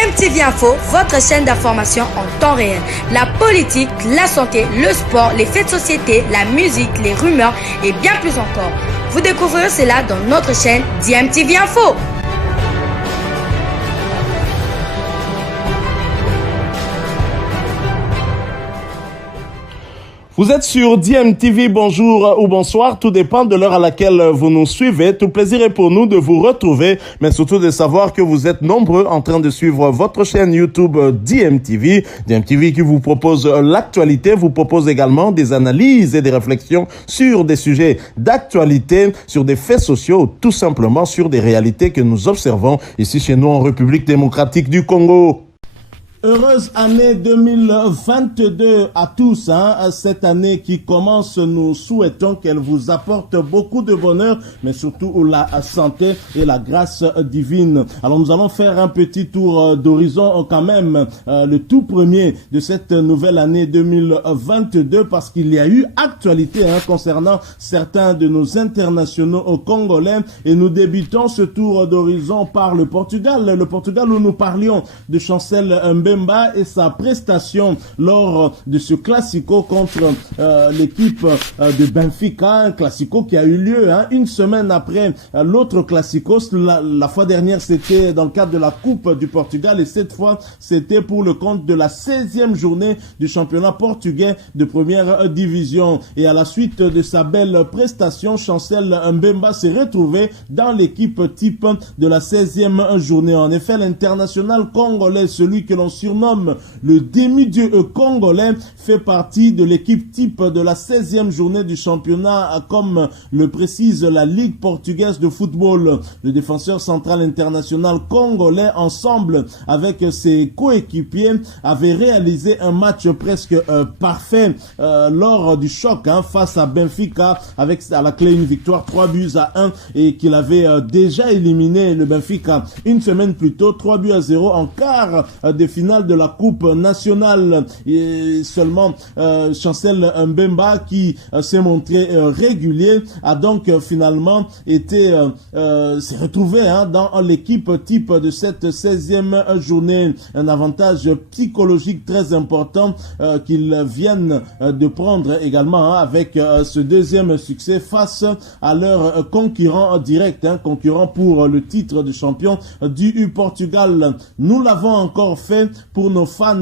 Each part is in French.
DMTV Info, votre chaîne d'information en temps réel. La politique, la santé, le sport, les faits de société, la musique, les rumeurs et bien plus encore. Vous découvrirez cela dans notre chaîne DMTV Info. Vous êtes sur DMTV, bonjour ou bonsoir, tout dépend de l'heure à laquelle vous nous suivez. Tout plaisir est pour nous de vous retrouver, mais surtout de savoir que vous êtes nombreux en train de suivre votre chaîne YouTube DMTV. DMTV qui vous propose l'actualité, vous propose également des analyses et des réflexions sur des sujets d'actualité, sur des faits sociaux, tout simplement sur des réalités que nous observons ici chez nous en République démocratique du Congo. Heureuse année 2022 à tous, cette année qui commence, nous souhaitons qu'elle vous apporte beaucoup de bonheur, mais surtout la santé et la grâce divine. Alors nous allons faire un petit tour d'horizon quand même, le tout premier de cette nouvelle année 2022, parce qu'il y a eu actualité concernant certains de nos internationaux congolais, et nous débutons ce tour d'horizon par le Portugal où nous parlions de Chancel Mbemba et sa prestation lors de ce classico contre l'équipe de Benfica, un classico qui a eu lieu une semaine après l'autre classico. La fois dernière, c'était dans le cadre de la Coupe du Portugal, et cette fois, c'était pour le compte de la 16e journée du championnat portugais de première division. Et à la suite de sa belle prestation, Chancel Mbemba s'est retrouvé dans l'équipe type de la 16e journée. En effet, l'international congolais, celui que l'on surnomme le demi-dieu congolais, fait partie de l'équipe type de la 16e journée du championnat, comme le précise la Ligue portugaise de football. Le défenseur central international congolais, ensemble avec ses coéquipiers, avait réalisé un match presque parfait lors du choc face à Benfica, avec à la clé une victoire 3-1, et qu'il avait déjà éliminé le Benfica une semaine plus tôt, 3-0 en quart de finale de la Coupe nationale. Et seulement Chancel Mbemba, qui s'est montré régulier, a donc finalement été s'est retrouvé dans l'équipe type de cette 16e journée. Un avantage psychologique très important qu'ils viennent de prendre également avec ce deuxième succès face à leur concurrent direct, concurrent pour le titre de champion du Portugal. Nous l'avons encore fait pour nos fans.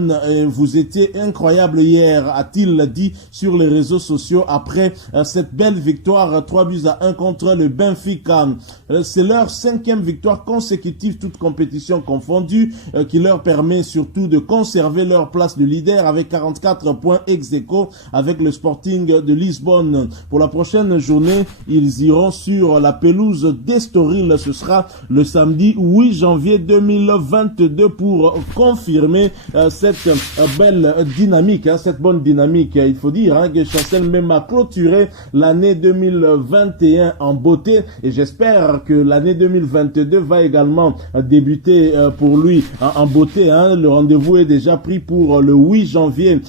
Vous étiez incroyable hier, a-t-il dit sur les réseaux sociaux après cette belle victoire 3-1 contre le Benfica. C'est leur 5e victoire consécutive, toutes compétitions confondues, qui leur permet surtout de conserver leur place de leader avec 44 points ex-aequo avec le Sporting de Lisbonne. Pour la prochaine journée, ils iront sur la pelouse d'Estoril. Ce sera le samedi 8 janvier 2022 pour confirmer cette belle dynamique, cette bonne dynamique. Il faut dire que Chancel Mbemba a clôturé l'année 2021 en beauté, et j'espère que l'année 2022 va également débuter pour lui en beauté. Le rendez-vous est déjà pris pour le 8 janvier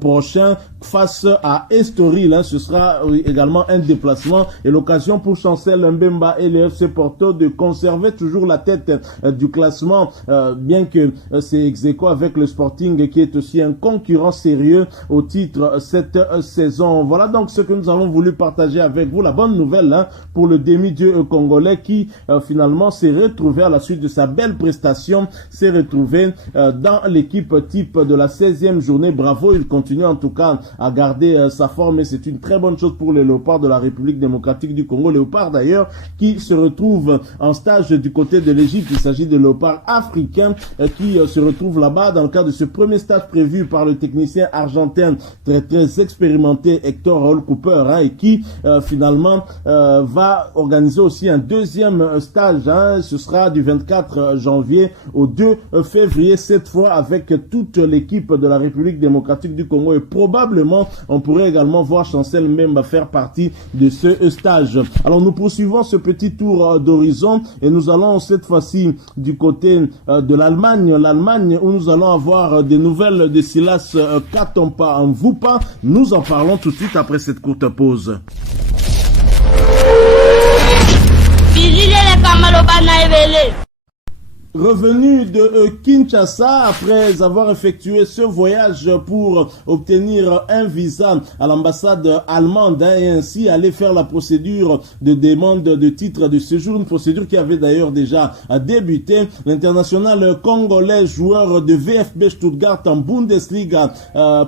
prochain face à Estoril. Ce sera également un déplacement et l'occasion pour Chancel Mbemba et le FC Porto de conserver toujours la tête du classement, bien que c'est ex-aequo avec le Sporting, qui est aussi un concurrent sérieux au titre cette saison. Voilà donc ce que nous avons voulu partager avec vous. La bonne nouvelle pour le demi-dieu congolais qui finalement s'est retrouvé à la suite de sa belle prestation, s'est retrouvé dans l'équipe type de la 16e journée. Bravo, il continue en tout cas à garder sa forme, et c'est une très bonne chose pour les Léopards de la République démocratique du Congo. Léopards d'ailleurs qui se retrouvent en stage du côté de l'Égypte. Il s'agit de Léopards africains qui se retrouvent là-bas dans le cadre de ce premier stage prévu par le technicien argentin très expérimenté Hector Raúl Cooper, et qui finalement va organiser aussi un deuxième stage. Ce sera du 24 janvier au 2 février, cette fois avec toute l'équipe de la République démocratique du Congo, et probablement on pourrait également voir Chancel Mbemba faire partie de ce stage. Alors nous poursuivons ce petit tour d'horizon et nous allons cette fois-ci du côté de l'Allemagne où nous allons avoir des nouvelles de Silas Katompa Mvupa. Nous en parlons tout de suite après cette courte pause. Revenu de Kinshasa après avoir effectué ce voyage pour obtenir un visa à l'ambassade allemande et ainsi aller faire la procédure de demande de titre de séjour, une procédure qui avait d'ailleurs déjà débuté. L'international congolais, joueur de VfB Stuttgart en Bundesliga,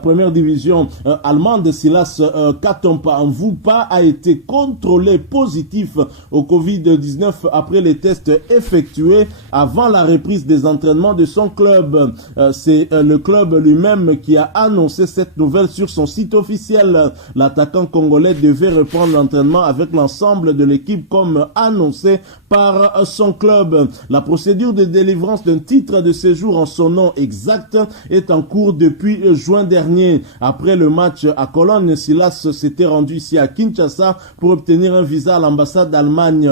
première division allemande, Silas Katompa Mvupa, a été contrôlé positif au Covid-19 après les tests effectués avant la reprise des entraînements de son club. C'est le club lui-même qui a annoncé cette nouvelle sur son site officiel. L'attaquant congolais devait reprendre l'entraînement avec l'ensemble de l'équipe comme annoncé par son club. La procédure de délivrance d'un titre de séjour en son nom exact est en cours depuis juin dernier. Après le match à Cologne, Silas s'était rendu ici à Kinshasa pour obtenir un visa à l'ambassade d'Allemagne.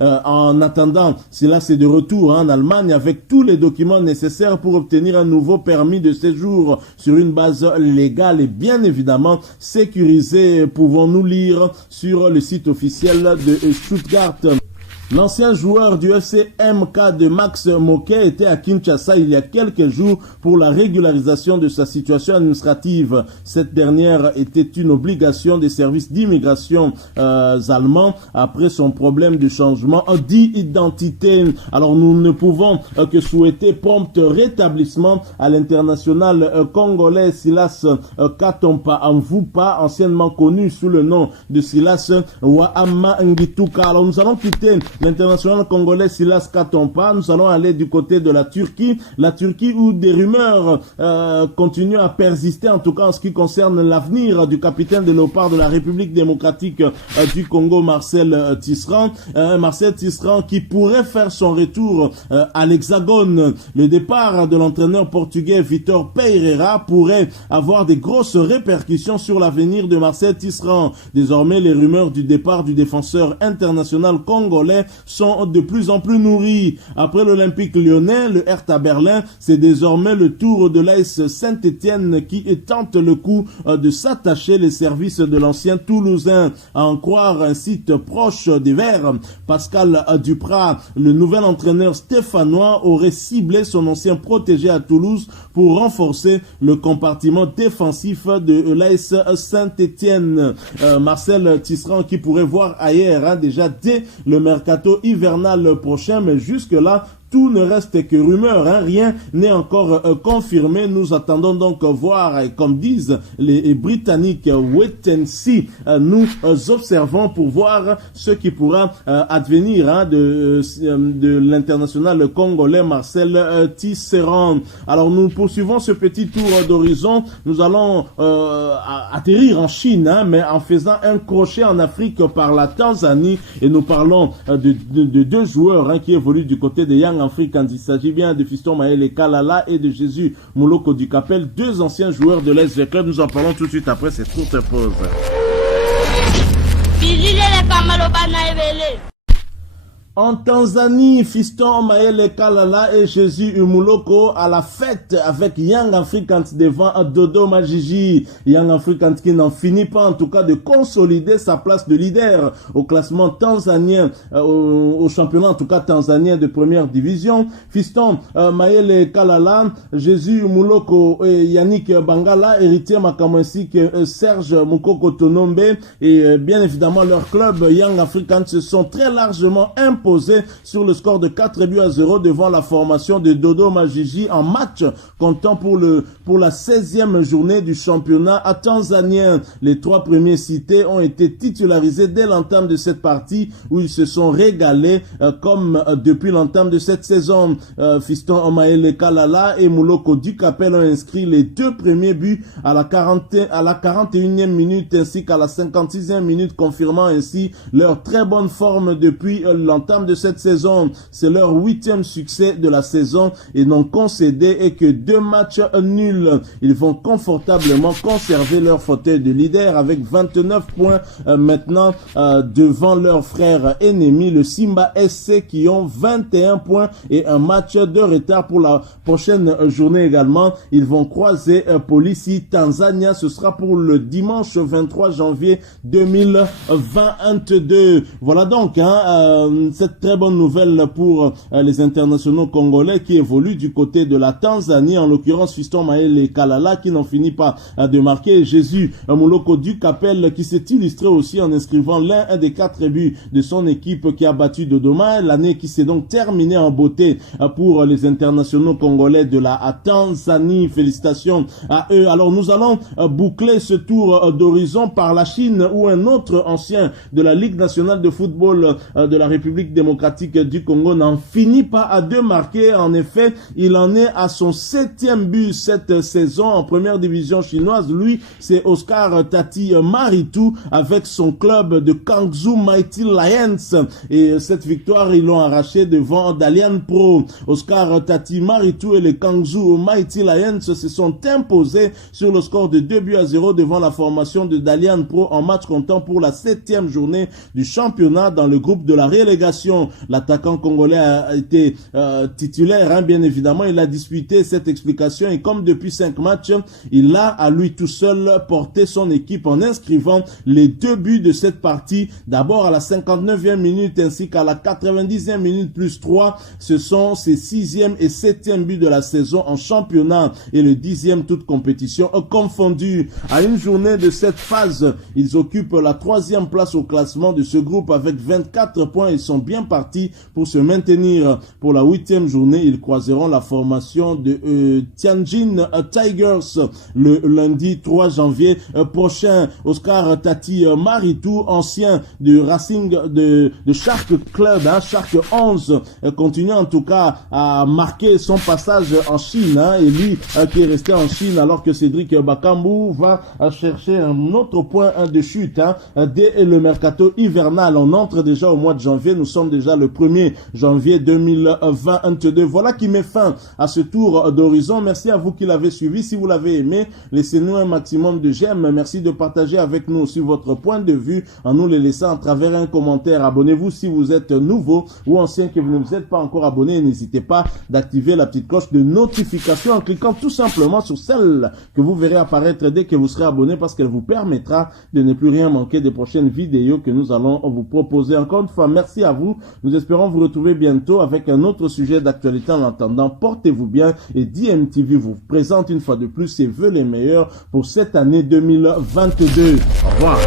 En attendant, Silas est de retour en Allemagne avec tous les documents nécessaires pour obtenir un nouveau permis de séjour sur une base légale et bien évidemment sécurisée, pouvons-nous lire sur le site officiel de Stuttgart. L'ancien joueur du FC MK de Max Moquet était à Kinshasa il y a quelques jours pour la régularisation de sa situation administrative. Cette dernière était une obligation des services d'immigration allemands après son problème de changement d'identité. Alors nous ne pouvons que souhaiter prompt rétablissement à l'international congolais Silas Katompa Mvupa, anciennement connu sous le nom de Silas Wahama Ngituka. Alors nous allons quitter l'international congolais Silas Katompa. Nous allons aller du côté de la Turquie où des rumeurs continuent à persister, en tout cas en ce qui concerne l'avenir du capitaine de Léopard de la République démocratique du Congo, Marcel Tisserand. Marcel Tisserand qui pourrait faire son retour à l'Hexagone. Le départ de l'entraîneur portugais Vitor Pereira pourrait avoir des grosses répercussions sur l'avenir de Marcel Tisserand. Désormais, les rumeurs du départ du défenseur international congolais sont de plus en plus nourris. Après l'Olympique lyonnais, le Hertha Berlin, c'est désormais le tour de l'AS Saint-Étienne qui tente le coup de s'attacher les services de l'ancien Toulousain. À en croire un site proche des Verts, Pascal Duprat, le nouvel entraîneur stéphanois, aurait ciblé son ancien protégé à Toulouse pour renforcer le compartiment défensif de l'AS Saint-Étienne. Marcel Tisserand qui pourrait voir ailleurs déjà dès le mercato hivernal prochain, mais jusque-là, tout ne reste que rumeur, rien n'est encore confirmé. Nous attendons donc voir, comme disent les Britanniques, wait and see. Nous observons pour voir ce qui pourra advenir de l'international congolais Marcel Tisserand. Alors nous poursuivons ce petit tour d'horizon. Nous allons atterrir en Chine, mais en faisant un crochet en Afrique par la Tanzanie. Et nous parlons de deux joueurs qui évoluent du côté de Young Afrique. Il s'agit bien de Fiston Mayele Kalala et de Jésus Mouloko du Capel, deux anciens joueurs de l'Est Club. Nous en parlons tout de suite après cette courte pause. En Tanzanie, Fiston Mayele Kalala et Jésus Umuloko à la fête avec Young Africans devant Dodo Majiji. Young Africans qui n'en finit pas en tout cas de consolider sa place de leader au classement tanzanien, au championnat en tout cas tanzanien de première division. Fiston Mayele Kalala, Jésus Umuloko et Yannick Bangala, héritier Makamo ainsi que Serge Mukoko Tonombe et bien évidemment leur club Young Africans se sont très largement imposés sur le score de 4-0 devant la formation de Dodo Majiji en match comptant pour la 16e journée du championnat tanzanien. Les trois premiers cités ont été titularisés dès l'entame de cette partie où ils se sont régalés comme depuis l'entame de cette saison. Fiston Mayele Kalala et Mouloko Dukapel ont inscrit les deux premiers buts à la 41e minute ainsi qu'à la 56e minute, confirmant ainsi leur très bonne forme depuis l'entame de cette saison. C'est leur 8e succès de la saison et n'ont concédé que 2 matchs nuls. Ils vont confortablement conserver leur fauteuil de leader avec 29 points maintenant devant leurs frères ennemis, le Simba SC, qui ont 21 points et un match de retard pour la prochaine journée également. Ils vont croiser Police Tanzania. Ce sera pour le dimanche 23 janvier 2022. Voilà donc, cette très bonne nouvelle pour les internationaux congolais qui évoluent du côté de la Tanzanie, en l'occurrence Fiston Maele Kalala qui n'en finit pas de marquer, Jésus Mouloko Dukapel qui s'est illustré aussi en inscrivant l'un des 4 buts de son équipe qui a battu Dodoma, l'année qui s'est donc terminée en beauté pour les internationaux congolais de la Tanzanie. Félicitations à eux. Alors nous allons boucler ce tour d'horizon par la Chine où un autre ancien de la Ligue nationale de football de la République démocratique du Congo n'en finit pas de marquer. En effet, il en est à son 7e but cette saison en première division chinoise. Lui, c'est Oscar Tati Maritou avec son club de Kangzhou Mighty Lions. Et cette victoire, ils l'ont arrachée devant Dalian Pro. Oscar Tati Maritou et les Kangzhou Mighty Lions se sont imposés sur le score de 2-0 devant la formation de Dalian Pro en match comptant pour la 7e journée du championnat dans le groupe de la relégation. L'attaquant congolais a été titulaire, hein, bien évidemment. Il a disputé cette explication et comme depuis 5 matchs, il a à lui tout seul porté son équipe en inscrivant les 2 buts de cette partie. D'abord à la 59e minute ainsi qu'à la 90e minute plus 3. Ce sont ses 6e et 7e buts de la saison en championnat et le 10e toute compétition confondue. À une journée de cette phase, ils occupent la 3e place au classement de ce groupe avec 24 points. Ils sont bien partis pour se maintenir. Pour la 8e journée, ils croiseront la formation de Tianjin Tigers le lundi 3 janvier prochain. Oscar Tati Maritou, ancien de Racing de Shark Club, hein, Shark 11, continue en tout cas à marquer son passage en Chine, hein, et lui qui est resté en Chine alors que Cédric Bakambu va chercher un autre point de chute, hein, dès le mercato hivernal. On entre déjà au mois de janvier, nous sommes déjà le 1er janvier 2022. Voilà qui met fin à ce tour d'horizon. Merci à vous qui l'avez suivi. Si vous l'avez aimé, laissez-nous un maximum de j'aime. Merci de partager avec nous aussi votre point de vue en nous les laissant à travers un commentaire. Abonnez-vous si vous êtes nouveau ou ancien que vous ne vous êtes pas encore abonné. N'hésitez pas d'activer la petite cloche de notification en cliquant tout simplement sur celle que vous verrez apparaître dès que vous serez abonné parce qu'elle vous permettra de ne plus rien manquer des prochaines vidéos que nous allons vous proposer. Encore une fois, merci à vous. Nous espérons vous retrouver bientôt avec un autre sujet d'actualité. En attendant, portez-vous bien et DMTV vous présente une fois de plus ses vœux les meilleurs pour cette année 2022. Au revoir.